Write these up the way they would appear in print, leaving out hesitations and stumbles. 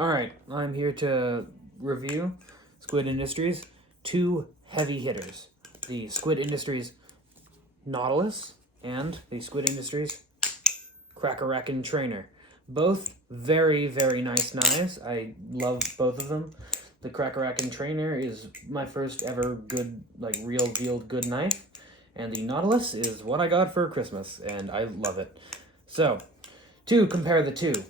Alright, I'm here to review Squid Industries' two heavy hitters. The Squid Industries Nautilus and the Squid Industries Krake Raken Trainer. Both very, very nice knives. I love both of them. The Krake Raken Trainer is my first ever good, real deal good knife. And the Nautilus is what I got for Christmas, and I love it. So, to compare the two,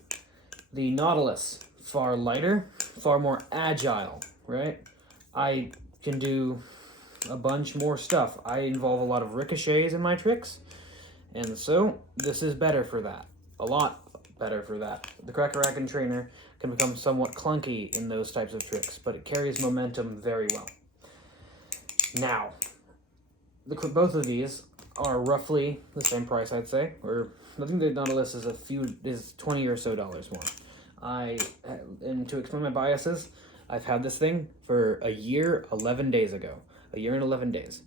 the Nautilus, far lighter, far more agile, right? I can do a bunch more stuff. I involve a lot of ricochets in my tricks, and so this is better for that. A lot better for that. The Krake Raken Trainer can become somewhat clunky in those types of tricks, but it carries momentum very well. Now, both of these are roughly the same price, I'd say, or I think the Nautilus is $20 or so more. And to explain my biases, I've had this thing for a year, 11 days ago. A year and 11 days.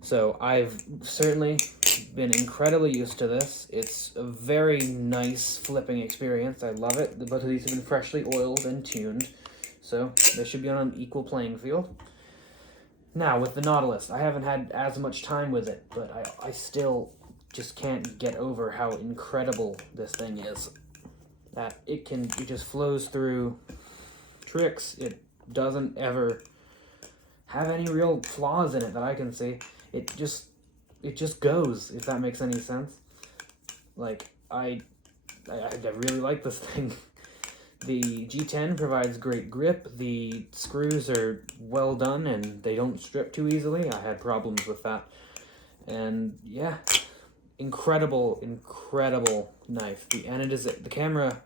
So I've certainly been incredibly used to this. It's a very nice flipping experience. I love it. Both of these have been freshly oiled and tuned, so they should be on an equal playing field. Now, with the Nautilus, I haven't had as much time with it, but I still just can't get over how incredible this thing is. That it just flows through tricks. It doesn't ever have any real flaws in it that I can see. It just goes, if that makes any sense. I really like this thing. The G10 provides great grip. The screws are well done and they don't strip too easily. I had problems with that. And yeah, incredible knife. The camera,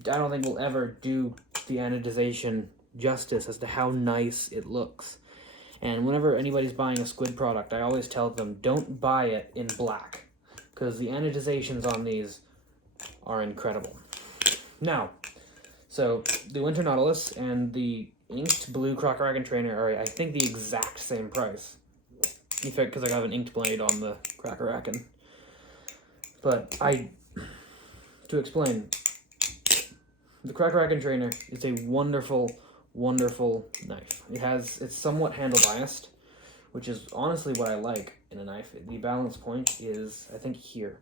I don't think will ever do the anodization justice as to how nice it looks. And whenever anybody's buying a Squid product, I always tell them, don't buy it in black, because the anodizations on these are incredible. Now, so the Winter Nautilus and the inked blue Krake Raken Trainer are, I think, the exact same price. In fact, because I got an inked blade on the Krake Raken. But to explain, the Krake Raken Trainer is a wonderful knife. It's somewhat handle biased, which is honestly what I like in a knife. The balance point is, I think, here,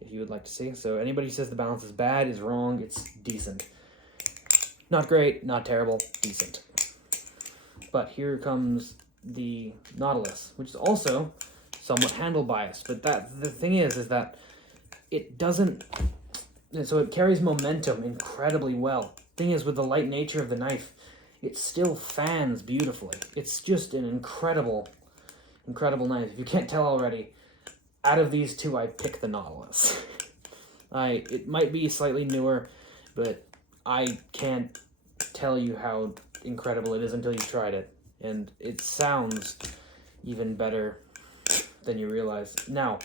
if you would like to see. So anybody who says the balance is bad is wrong. It's decent. Not great, not terrible, decent. But here comes the Nautilus, which is also somewhat handle biased. But the thing is that it doesn't, so it carries momentum incredibly well. Thing is, with the light nature of the knife, it still fans beautifully. It's just an incredible knife. If you can't tell already, out of these two, I pick the Nautilus. It might be slightly newer, but I can't tell you how incredible it is until you've tried it. And it sounds even better than you realize. Now,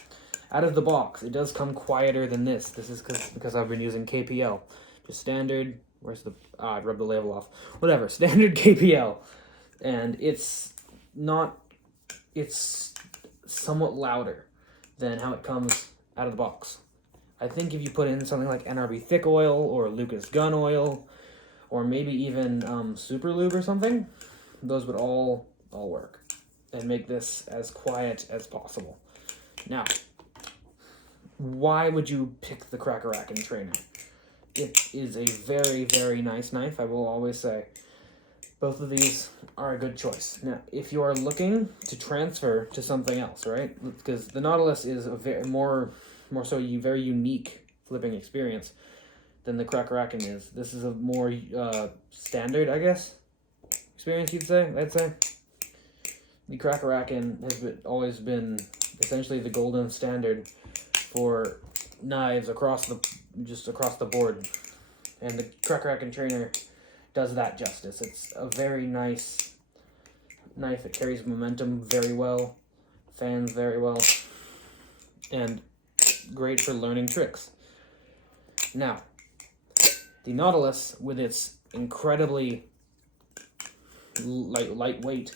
out of the box, it does come quieter than this. This is because I've been using KPL. Just standard, I rubbed the label off. Whatever, standard KPL. And it's somewhat louder than how it comes out of the box. I think if you put in something like NRB Thick Oil or Lucas Gun Oil, or maybe even Super Lube or something, those would all work and make this as quiet as possible. Now, why would you pick the Krake Raken Trainer? It is a very, very nice knife, I will always say. Both of these are a good choice. Now, if you are looking to transfer to something else, right? Because the Nautilus is a very very unique flipping experience than the Krake Raken is. This is a more standard, I guess, experience, I'd say. The Krake Raken has always been essentially the golden standard for knives across the board, and the Krake Raken Trainer does that justice. It's a very nice knife. It carries momentum very well, fans very well, and great for learning tricks. Now, the Nautilus, with its incredibly lightweight,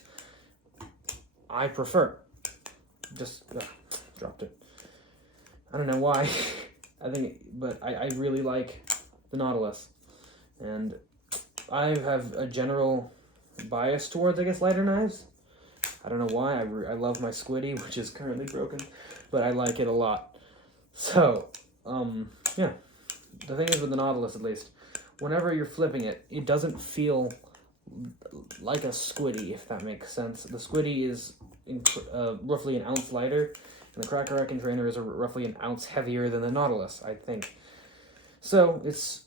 I prefer. Just dropped it. I don't know why. but I really like the Nautilus. And I have a general bias towards, I guess, lighter knives. I don't know why. I love my Squiddy, which is currently broken, but I like it a lot. So, yeah. The thing is with the Nautilus, at least, whenever you're flipping it, it doesn't feel like a Squiddy, if that makes sense. The Squiddy is roughly an ounce lighter, and the Krake Raken trainer is roughly an ounce heavier than the Nautilus, I think. So, it's,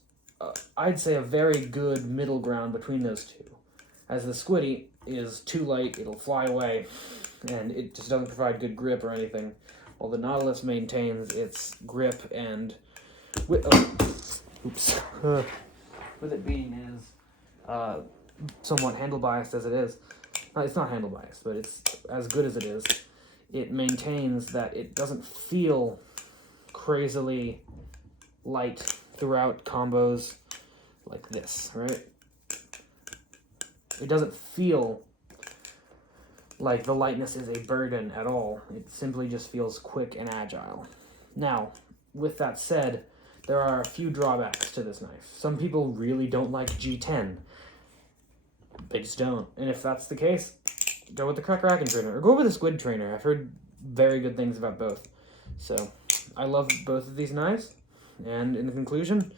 I'd say, a very good middle ground between those two. As the Squiddy is too light, it'll fly away, and it just doesn't provide good grip or anything, while the Nautilus maintains its grip and... with it being as somewhat handle biased as it is, it's not handle biased, but it's as good as it is, it maintains that it doesn't feel crazily light throughout combos like this, right? It doesn't feel like the lightness is a burden at all. It simply just feels quick and agile. Now, with that said, there are a few drawbacks to this knife. Some people really don't like G10. They just don't. And if that's the case, go with the Krake Raken trainer, or go with the Squid trainer. I've heard very good things about both. So, I love both of these knives. And in conclusion,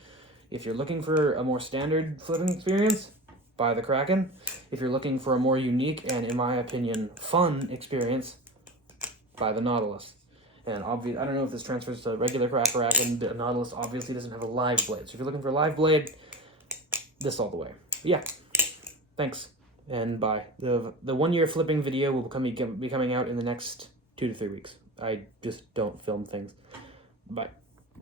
if you're looking for a more standard flipping experience, buy the Kraken. If you're looking for a more unique and, in my opinion, fun experience, buy the Nautilus. And obviously, I don't know if this transfers to regular Krake Raken. The Nautilus obviously doesn't have a live blade. So if you're looking for a live blade, this all the way. Yeah. Thanks. And bye. The 1 year flipping video will be coming out in the next 2 to 3 weeks. I just don't film things. Bye.